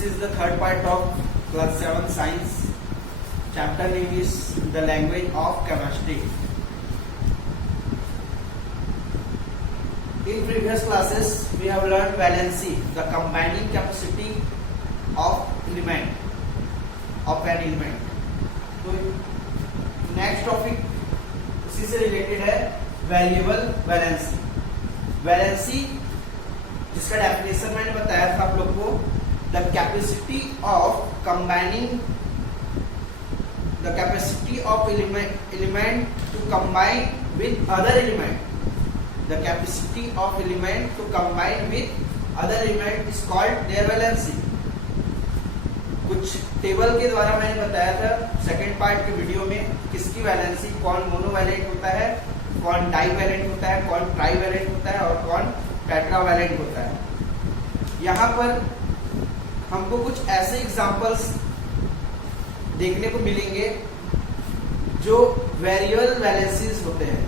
This is the third part of class 7 science. Chapter name is the language of chemistry. In previous classes we have learned valency, the combining capacity of element of an element. तो next topic उसी से related है variable valency. Valency जिसका definition मैंने बताया था आप लोग को, the capacity of combining the capacity of element to combine with other element. The capacity of element to combine with other element is called their valency. कुछ table के द्वारा मैंने बताया था सेकंड पार्ट के वीडियो में किसकी वैलेंसी, कौन मोनोवैलेंट होता है, कौन डाइवैलेंट होता है, कौन ट्राइवैलेंट होता है और कौन टेट्रावैलेंट होता है. यहाँ पर हमको कुछ ऐसे एग्जांपल्स देखने को मिलेंगे जो वेरिएबल वैलेंसीज होते हैं.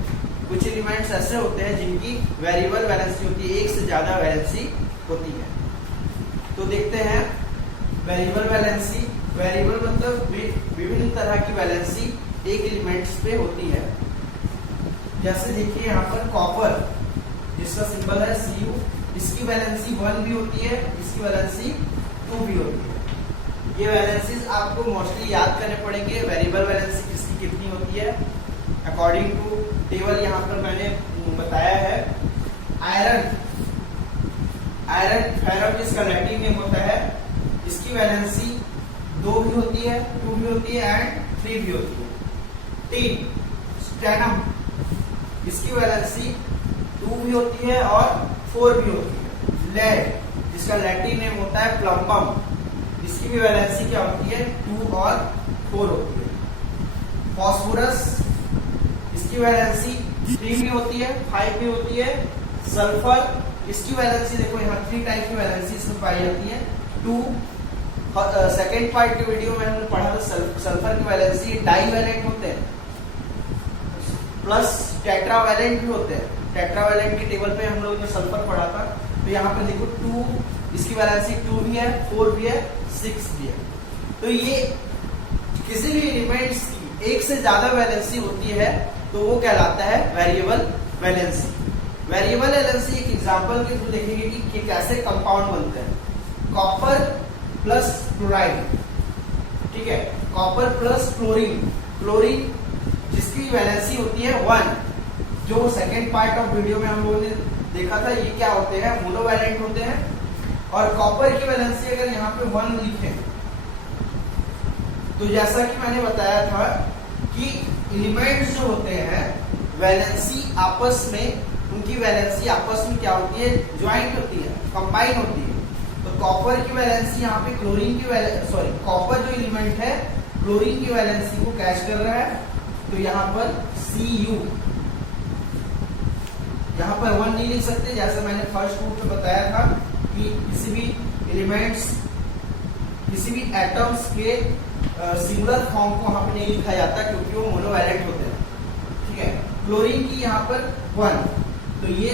कुछ एलिमेंट्स ऐसे होते हैं जिनकी वेरिएबल वैलेंसी होती है, एक से ज्यादा वैलेंसी होती है. तो देखते हैं वेरिएबल वैलेंसी. वेरिएबल मतलब विभिन्न तरह की वैलेंसी एक एलिमेंट्स पे होती है. जैसे देखिए यहाँ पर कॉपर जिसका सिंबल है Cu, इसकी वैलेंसी 1 भी होती है, इसकी वैलेंसी 2 भी होती है. ये वैलेंसीज आपको मोस्टली याद करने पड़ेंगे. वेरिएबल वैलेंसी किसकी कितनी होती है अकॉर्डिंग टू टेबल यहाँ पर मैंने बताया है. आयरन फेरम जिसका लैटिन नेम होता है, इसकी वैलेंसी 2 भी होती है, 2 भी होती है एंड 3 भी होती है. टीन स्टेनम, इसकी वैलेंसी 2 भी होती है और 4 भी होती है. लेड जिसका लैटिन नेम होता है प्लम्बम, इसकी भी वैलेंसी क्या होती है 2 और 4 होती है. फास्फोरस, इसकी वैलेंसी 3 भी होती है, 5 भी होती है. सल्फर, इसकी वैलेंसी देखो यहाँ 3 टाइप की वैलेंसी इसमें पाई जाती है. 2 सेकेंड पार्ट के वीडियो में हमने पढ़ा था सल्फर की वैलेंसी डाइवैलेंट होते हैं प्लस टेट्रावैलेंट भी होते हैं. टेट्रावैलेंट के टेबल पे हम लोगों ने सल्फर पढ़ा था. तो यहाँ पे देखो 2, इसकी वैलेंसी 2 भी है, 4 भी है, 6 भी है. तो ये किसी भी एलिमेंट्स की एक से ज्यादा वैलेंसी होती है तो वो कहलाता है वेरिएबल वैलेंसी. वेरिएबल वैलेंसी एक एग्जांपल के थ्रू देखेंगे कि कैसे कंपाउंड बनते हैं. कॉपर प्लस क्लोराइड, ठीक है, कॉपर प्लस क्लोरीन. क्लोरीन जिसकी वैलेंसी होती है 1, जो सेकेंड पार्ट ऑफ वीडियो में हम लोगों ने देखा था, ये क्या होते हैं मोनोवैलेंट होते हैं. और कॉपर की वैलेंसी अगर यहाँ पे 1 लिखें तो जैसा कि मैंने बताया था कि एलिमेंट्स जो होते हैं वैलेंसी आपस में, उनकी वैलेंसी आपस में क्या होती है ज्वाइंट होती है, कंबाइन होती है. तो कॉपर की वैलेंसी यहाँ पे क्लोरीन की कॉपर जो एलिमेंट है क्लोरीन की वैलेंसी को कैच कर रहा है. तो यहाँ पर Cu, यहाँ पर 1 नहीं लिख सकते, जैसे मैंने फर्स्ट रूप में बताया था कि किसी भी एलिमेंट्स, किसी भी एटम्स के सिंगुलर फॉर्म को वहां पे नहीं लिखा जाता क्योंकि वो मोनोवैलेंट होते हैं. ठीक है, क्लोरीन की यहाँ पर 1, तो ये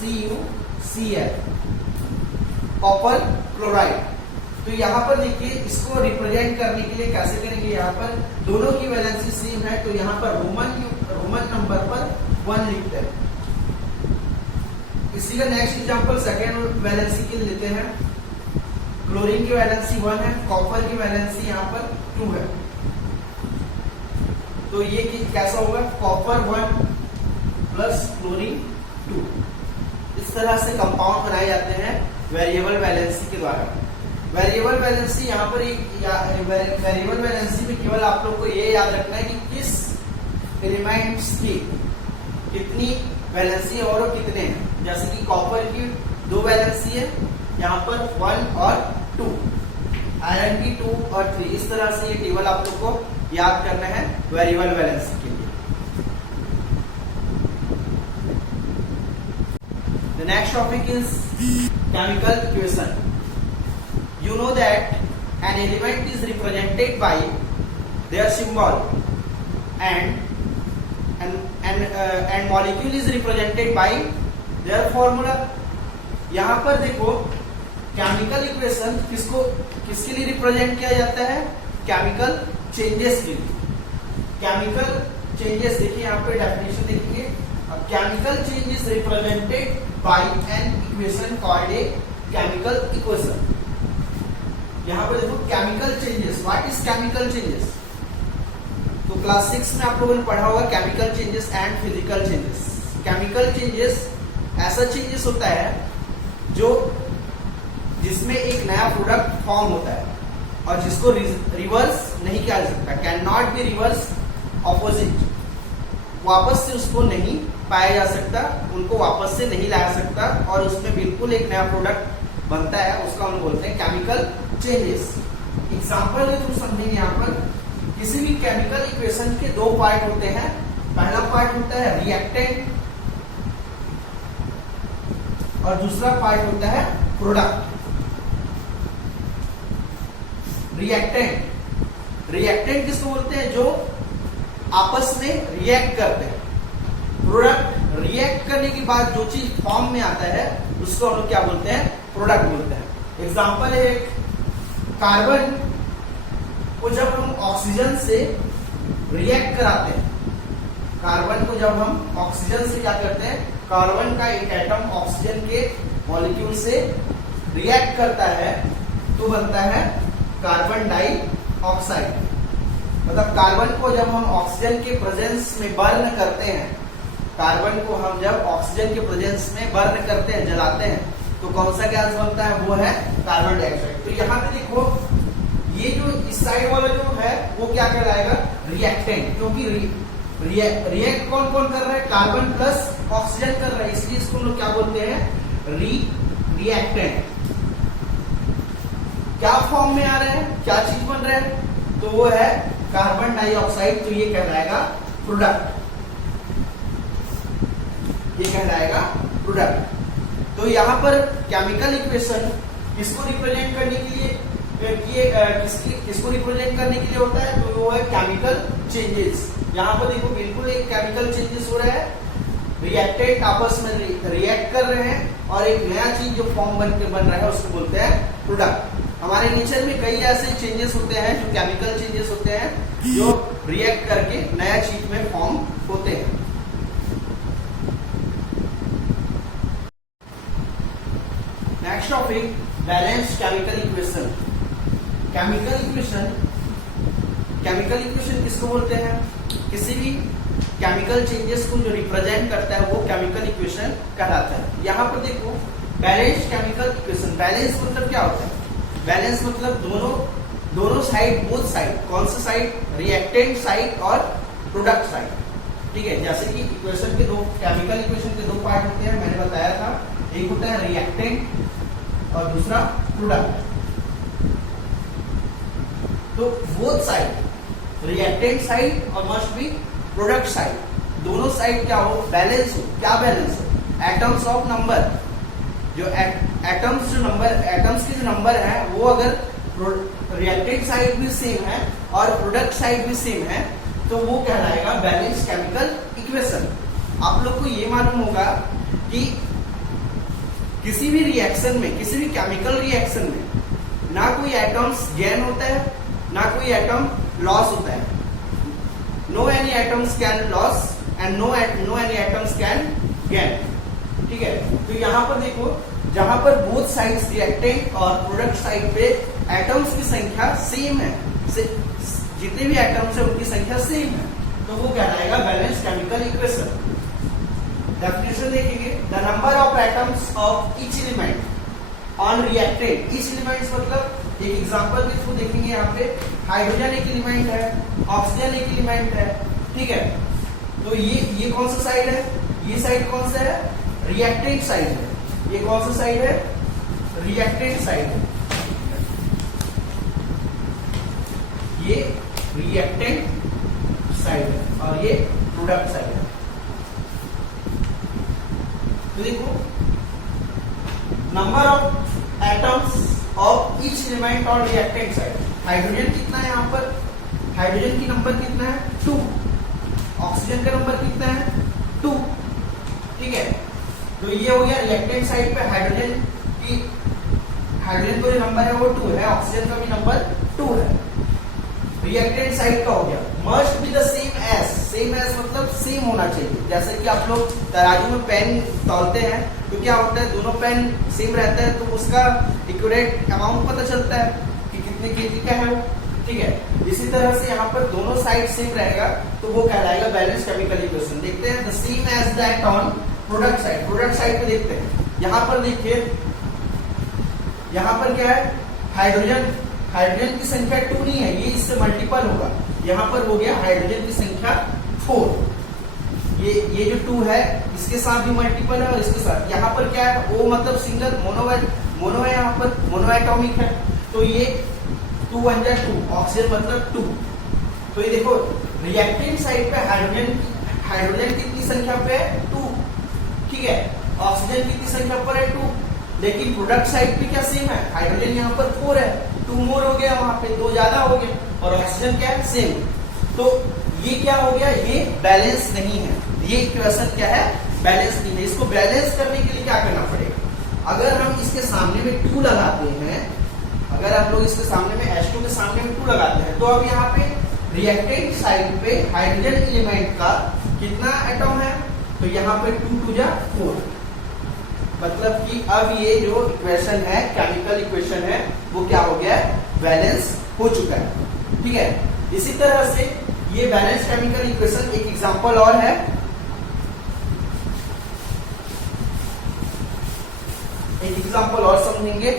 CuCl. कॉपर क्लोराइड, तो यहाँ पर देखिए इसको रिप्रेजेंट करने के लिए कैसे करेंगे, यहाँ पर दोनों की वैलेंसी सेम है तो यहाँ पर रोमन नंबर पर 1 लिखते हैं. इसी का नेक्स्ट एग्जांपल सेकेंड वैलेंसी के लेते हैं. क्लोरीन की वैलेंसी 1 है, कॉपर की वैलेंसी यहाँ पर 2 है. तो ये कैसा होगा, कॉपर 1 प्लस क्लोरीन 2. इस तरह से कंपाउंड बनाए जाते हैं वेरिएबल वैलेंसी के द्वारा. वेरिएबल वैलेंसी यहाँ पर वेरिएबल वैलेंसी में केवल आप लोग को ये याद रखना है कि किस एलिमेंट्स की कितनी वैलेंसी है और वो कितने हैं. जैसे कि कॉपर की 2 वैलेंसी है, यहाँ पर 1 और 2, आयरन की 2 और 3. इस तरह से ये टेबल आप लोग को याद करना है वेरिएबल वैलेंसी के लिए. The next topic is chemical equation. You know that an element is represented by their symbol and molecule is represented by their formula. यहाँ पर देखो केमिकल इक्वेशन किसके लिए रिप्रेजेंट किया जाता है? केमिकल चेंजेस के लिए। केमिकल चेंजेस देखिए यहाँ पे डेफिनेशन देखिए, chemical change is represented by an equation called a chemical equation. यहाँ पे देखो chemical changes, what is chemical changes? तो क्लास 6 में आप लोगों ने पढ़ा होगा chemical changes and physical changes. Chemical changes ऐसा चेंजेस होता है जो जिसमें एक नया प्रोडक्ट फॉर्म होता है और जिसको रिवर्स नहीं किया जा सकता, can not be reverse opposite, वापस से उसको नहीं पाया जा सकता, उनको वापस से नहीं लाया सकता और उसमें बिल्कुल एक नया प्रोडक्ट बनता है, उसका हम बोलते हैं केमिकल चेंजेस। एग्जांपल में तुम समझेंगे यहाँ पर, किसी भी केमिकल इक्वेशन के दो पार्ट होते हैं। पहला पार्ट होता है रिएक्टेंट और दूसरा पार्ट होता है प्रोडक्ट। रिएक्टेंट किसको बोलते हैं? जो आपस में रिएक्ट करते हैं। प्रोडक्ट रिएक्ट करने के बाद जो चीज फॉर्म में आता है उसको हम लोग क्या बोलते हैं? प्रोडक्ट बोलते हैं। एग्जांपल है एक कार्बन को जब हम ऑक्सीजन से रिएक्ट कराते हैं, कार्बन को जब हम ऑक्सीजन से क्या करते हैं, कार्बन का एक एटम ऑक्सीजन के मॉलिक्यूल से रिएक्ट करता है तो बनता है कार्बन डाइऑक्साइड। मतलब कार्बन को जब हम ऑक्सीजन के प्रेजेंस में बर्न करते हैं, कार्बन को हम जब ऑक्सीजन के प्रेजेंस में बर्न करते हैं, जलाते हैं, तो कौन सा गैस बनता है? वो है कार्बन डाइऑक्साइड। तो यहाँ पे देखो, ये जो इस साइड वाला जो है वो क्या कहलाएगा? रिएक्टेंट, क्योंकि रिएक्ट कौन कौन कर रहा है? कार्बन प्लस ऑक्सीजन कर रहा है, इसलिए इसको हम लोग क्या बोलते हैं? रिएक्टेंट। क्या फॉर्म में आ रहे हैं, क्या चीज बन रहा है? तो वो है कार्बन डाइऑक्साइड, तो ये कहलाएगा प्रोडक्ट, ये कहलाएगा प्रोडक्ट। तो यहाँ पर केमिकल इक्वेशन किसको रिप्रेजेंट करने के लिए किसको रिप्रेजेंट करने के लिए होता है? तो वो है केमिकल चेंजेस। यहाँ पर देखो बिल्कुल एक केमिकल चेंजेस हो रहा है, रिएक्टेंट आपस में रिएक्ट कर रहे हैं और एक नया चीज जो फॉर्म बन रहा है उसको बोलते हैं प्रोडक्ट। हमारे नेचर में कई ऐसे चेंजेस होते हैं जो केमिकल चेंजेस होते हैं, जो रिएक्ट करके नया चीज में फॉर्म होते हैं। Next topic, balanced chemical equation. Chemical equation किसको बोलते हैं? किसी भी केमिकल चेंजेस को जो रिप्रेजेंट करता है वो केमिकल इक्वेशन कहलाता है। यहाँ पर देखो बैलेंस्ड केमिकल इक्वेशन, बैलेंस मतलब क्या होता है? बैलेंस मतलब दोनों साइड, बोथ साइड। कौन सा साइड? रिएक्टेंट साइड और प्रोडक्ट साइड। ठीक है, जैसे कि इक्वेशन के दो, केमिकल इक्वेशन के दो पार्ट होते हैं, मैंने बताया था। एक होता है रिएक्टेंट और दूसरा प्रोडक्ट। तो बोथ साइड, रिएक्टेंट साइड और मस्ट बी प्रोडक्ट साइड, दोनों साइड क्या हो? बैलेंस हो। क्या बैलेंस हो? एटम्स ऑफ नंबर, जो एटम्स के जो नंबर है वो अगर रिएक्टेंट साइड भी सेम है और प्रोडक्ट साइड भी सेम है तो वो कहलाएगा बैलेंस्ड केमिकल इक्वेशन। आप लोग को ये मालूम होगा कि किसी भी रिएक्शन में, किसी भी केमिकल रिएक्शन में ना कोई एटम्स गेन होता है ना कोई एटम लॉस होता है। No any atoms can loss and no any atoms can gain. ठीक है, तो यहाँ पर देखो, जहां पर बोथ साइड्स रिएक्टेंट और प्रोडक्ट साइड पे एटम्स की संख्या सेम है, जितने भी एटम्स है उनकी संख्या सेम है, तो वो कहलाएगा बैलेंस्ड केमिकल इक्वेशन। डेफिनेशन देखेंगे, the number of atoms of each element on reactant. Each elements मतलब एक एग्जांपल के थ्रू देखेंगे। यहाँ पे हाइड्रोजन एक एलिमेंट है, ऑक्सीजन एक एलिमेंट है। ठीक है, तो ये कौन सा साइड है? ये साइड कौन सा है? रिएक्टेंट साइड है। ये कौन सा साइड है? रिएक्टेंट साइड है। ये रिएक्टेंट साइड है और ये प्रोडक्ट साइड है। तो देखो, number of atoms of each element on reactant side. Hydrogen कितना है यहाँ पर? हाइड्रोजन की नंबर कितना है? 2। ऑक्सीजन का नंबर कितना है? 2। ठीक है, तो ये हो गया रिएक्टेंट साइड पे हाइड्रोजन की हाइड्रोजन का जो नंबर है वो 2 है, ऑक्सीजन का भी नंबर 2 है। रिएक्टेंट साइड का हो गया must be the same as मतलब सेम होना चाहिए। जैसे कि आप लोग तराजू में पेन तौलते हैं तो क्या होता है, दोनों पेन सेम रहता है तो उसका एक्यूरेट अमाउंट पता चलता है कि कितने केजी का है वो, ठीक है। इसी तरह से यहाँ पर दोनों साइड सेम रहेगा तो वो कहलाएगा बैलेंस केमिकल इक्वेशन। देखते हैं the same as that on product side. Product side पे देखते हैं, यहाँ पर देखिए, यहाँ पर क्या है, हाइड्रोजन की संख्या 2 नहीं है, ये इससे मल्टीपल होगा। यहाँ पर हो गया हाइड्रोजन की संख्या 4, ये जो 2 है इसके साथ भी मल्टीपल है और इसके साथ। यहाँ पर क्या है, O मतलब सिंगल, मोनो है, यहाँ पर मोनो एटॉमिक है तो ये 2 1 जा 2, ऑक्सीजन मतलब 2। तो ये देखो रिएक्टेंट साइड पे हाइड्रोजन कितनी संख्या पे है, 2, ठीक है। ऑक्सीजन कितनी संख्या पर है, 2। लेकिन प्रोडक्ट साइड पे क्या सेम है, हाइड्रोजन यहाँ पर 4 है, 2 मोर हो गया, वहां पे 2 ज्यादा हो गया, और ऑक्सीजन क्या है, सेम। तो ये क्या हो गया, ये बैलेंस नहीं है, ये इक्वेशन क्या है, बैलेंस नहीं है। इसको बैलेंस करने के लिए क्या करना पड़ेगा, अगर हम इसके सामने में 2 लगाते हैं, अगर आप लोग इसके सामने में H2 के सामने में 2 लगाते हैं तो अब यहाँ पे रिएक्टेंट साइड पे हाइड्रोजन एलिमेंट का कितना एटम है, तो यहाँ पे 2 2 जा 4, मतलब कि अब ये जो इक्वेशन है, केमिकल इक्वेशन है, वो क्या हो गया है, बैलेंस हो चुका है, ठीक है। इसी तरह से ये बैलेंस केमिकल इक्वेशन, एक एग्जांपल और है, एक एग्जांपल और समझेंगे।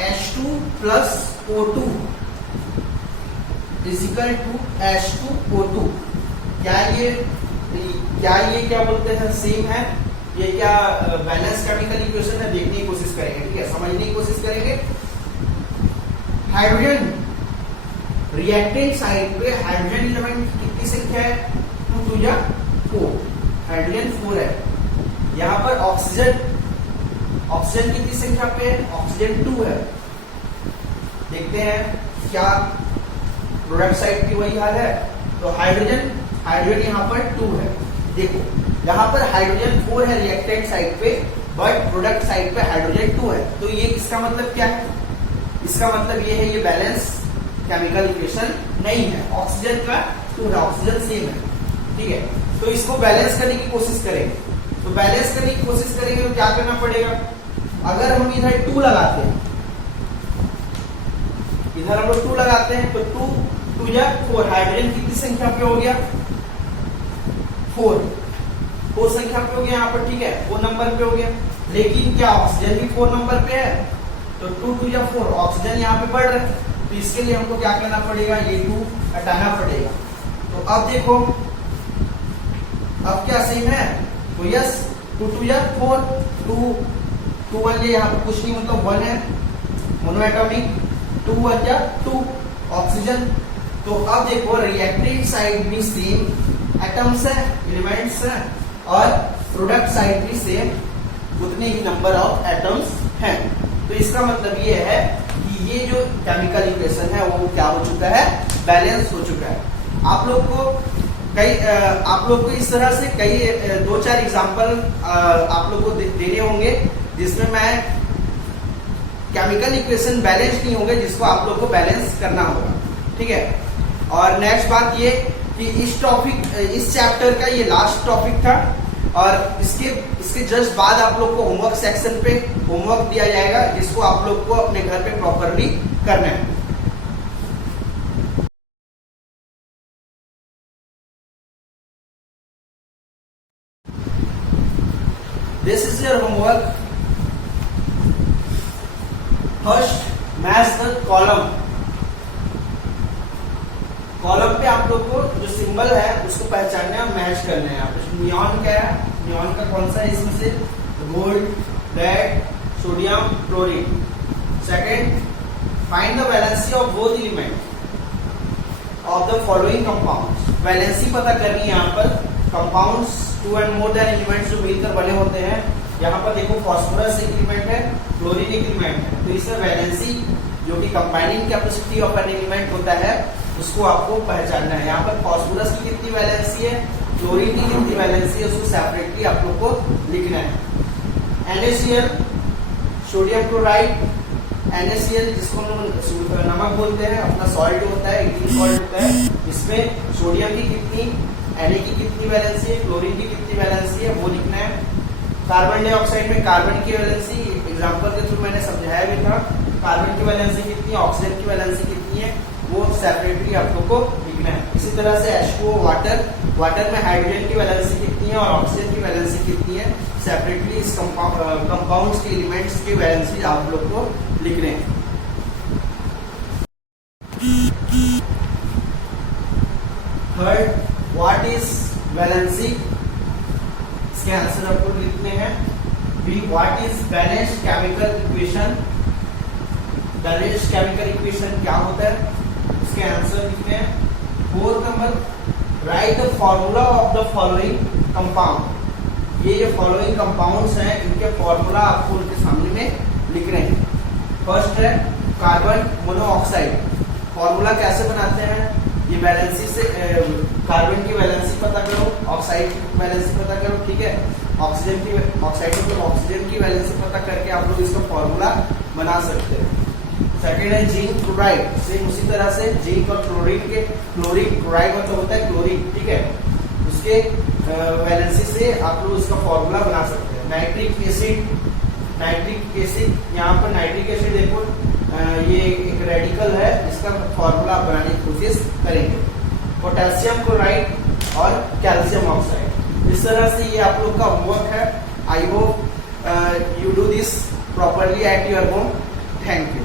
H2 plus O2 is equal to H2O2। क्या ये क्या बोलते हैं, सेम है, ये क्या बैलेंस केमिकल इक्वेशन है, देखने की कोशिश करेंगे, ठीक है, समझने की कोशिश करेंगे। हाइड्रोजन रिएक्टेंट साइड पे हाइड्रोजन एलिमेंट कितनी संख्या है, 2 2 जा 4, हाइड्रोजन 4 है। यहाँ पर ऑक्सीजन कितनी संख्या पे है, ऑक्सीजन 2 है। देखते हैं क्या प्रोडक्ट साइड की वही हाल है, तो हाइड्रोजन यहाँ पर 2 है। देखो यहाँ पर हाइड्रोजन 4 है रिएक्टेंट साइड पे, बट प्रोडक्ट साइड पे हाइड्रोजन 2 है, तो ये इसका मतलब क्या है, इसका मतलब ये है, ये बैलेंस केमिकल इक्वेशन नहीं है। ऑक्सीजन का 2 है, ऑक्सीजन सेम है, ठीक है। तो इसको बैलेंस करने की कोशिश करेंगे, तो बैलेंस करने की कोशिश करेंगे तो क्या करना पड़ेगा, अगर हम इधर 2 लगाते हैं, इधर हम लोग 2 लगाते हैं तो 2 2 जा 4, हाइड्रोजन कितनी संख्या पे हो गया, 4 संख्या पे हो गया यहाँ पर, ठीक है, 4 नंबर पे हो गया। लेकिन क्या ऑक्सीजन भी 4 नंबर पे है, तो 2 2 जा 4, ऑक्सीजन यहाँ पे बढ़ रहा है, तो इसके लिए हमको क्या करना पड़ेगा, ये 2 हटाना पड़ेगा। तो अब देखो अब क्या सेम है, तो यस 2 2 जा 4, 2 1 जा, यहाँ पे कुछ नहीं, मतलब 1 है, मोनोएटॉमिक, 2 1 जा 2, ऑक्सीजन। तो अब देखो रिएक्टेंट साइड भी सेम एटम्स है, एलिमेंट्स है, और प्रोडक्ट साइड भी सेम उतने ही नंबर ऑफ एटम्स हैं। तो इसका मतलब ये है कि ये जो केमिकल इक्वेशन है वो क्या हो चुका है, बैलेंस हो चुका है। आप लोग को इस तरह से कई 2-4 एग्जांपल आप लोग को देने होंगे जिसमें मैं केमिकल इक्वेशन बैलेंस नहीं होंगे, जिसको आप लोग को बैलेंस करना होगा, ठीक है। और नेक्स्ट बात ये कि इस चैप्टर का ये लास्ट टॉपिक था, और इसके जस्ट बाद आप लोग को होमवर्क सेक्शन पे होमवर्क दिया जाएगा, जिसको आप लोग को अपने घर पे प्रॉपरली करना है। This is your homework. First, match the column. Column पे आप लोग को जो सिंबल है उसको पहचानना है, मैच करना है। यहाँ पे नियॉन क्या है, नियॉन का कौन सा है इसमें से, gold, red, sodium, chlorine. Second, find the valency of both element of the following compounds. Valency पता करनी है यहाँ पर, compounds 2 and more than elements जो मिलकर बने होते हैं। यहाँ पर देखो फास्फोरस एक एलिमेंट है, क्लोरीन एक एलिमेंट है, तो इसमें वैलेंसी जो कि combining capacity of an element होता है उसको आपको पहचानना है। यहाँ पर फास्फोरस की कितनी वैलेंसी है, क्लोरीन की कितनी वैलेंसी है, उसको सेपरेटली आप लोग को लिखना है। NaCl सोडियम क्लोराइड NaCl, जिसको हम लोग नमक बोलते हैं, अपना सॉल्ट होता है, इथिल सॉल्ट होता है। इसमें सोडियम की कितनी, Na की कितनी वैलेंसी है, क्लोरीन की कितनी वैलेंसी है, वो लिखना है। कार्बन डाइऑक्साइड में कार्बन की वैलेंसी एग्जांपल के थ्रू मैंने समझाया भी था। कार्बन की वैलेंसी कितनी है, ऑक्सीजन की वैलेंसी कितनी है, वो सेपरेटली आप लोग को लिखना है। इसी तरह से H2O वाटर में हाइड्रोजन की वैलेंसी कितनी है और ऑक्सीजन की वैलेंसी कितनी है, सेपरेटली इस कंपाउंड्स के एलिमेंट्स की वैलेंसी आप लोग को लिखने हैं। थर्ड, व्हाट इज वैलेंसी, इसके आंसर आपको लिखने हैं। B, what is balanced chemical equation, balanced chemical equation क्या होता है, इसके आंसर लिखने हैं। Fourth number, write the formula of the following compound, ये जो फॉलोइंग कंपाउंड्स हैं इनके फॉर्मूला आपको उनके सामने में लिख रहे हैं। फर्स्ट है कार्बन मोनोऑक्साइड, फॉर्मूला कैसे बनाते हैं, ये वैलेंसी से कार्बन की वैलेंसी पता करो, ऑक्साइड की वैलेंसी पता करो, ठीक है। ऑक्सीजन की ऑक्साइड मतलब ऑक्सीजन की वैलेंसी पता करके आप लोग इसका फॉर्मूला बना सकते हैं। सेकेंड है जिंक क्लोराइड, सेम उसी तरह से जिंक और क्लोरीन के, क्लोरीन क्लोराइड मतलब होता है क्लोरीन, ठीक है, उसके वैलेंसी से आप लोग इसका फॉर्मूला बना सकते हैं। नाइट्रिक एसिड, यहाँ पर नाइट्रिक एसिड देखो, ये एक रेडिकल है, इसका फॉर्मूला आप बनाने की कोशिश करेंगे। पोटेशियम क्लोराइड और कैल्शियम ऑक्साइड, इस तरह से ये आप लोग का होमवर्क है। I hope you do this properly at your home. Thank you.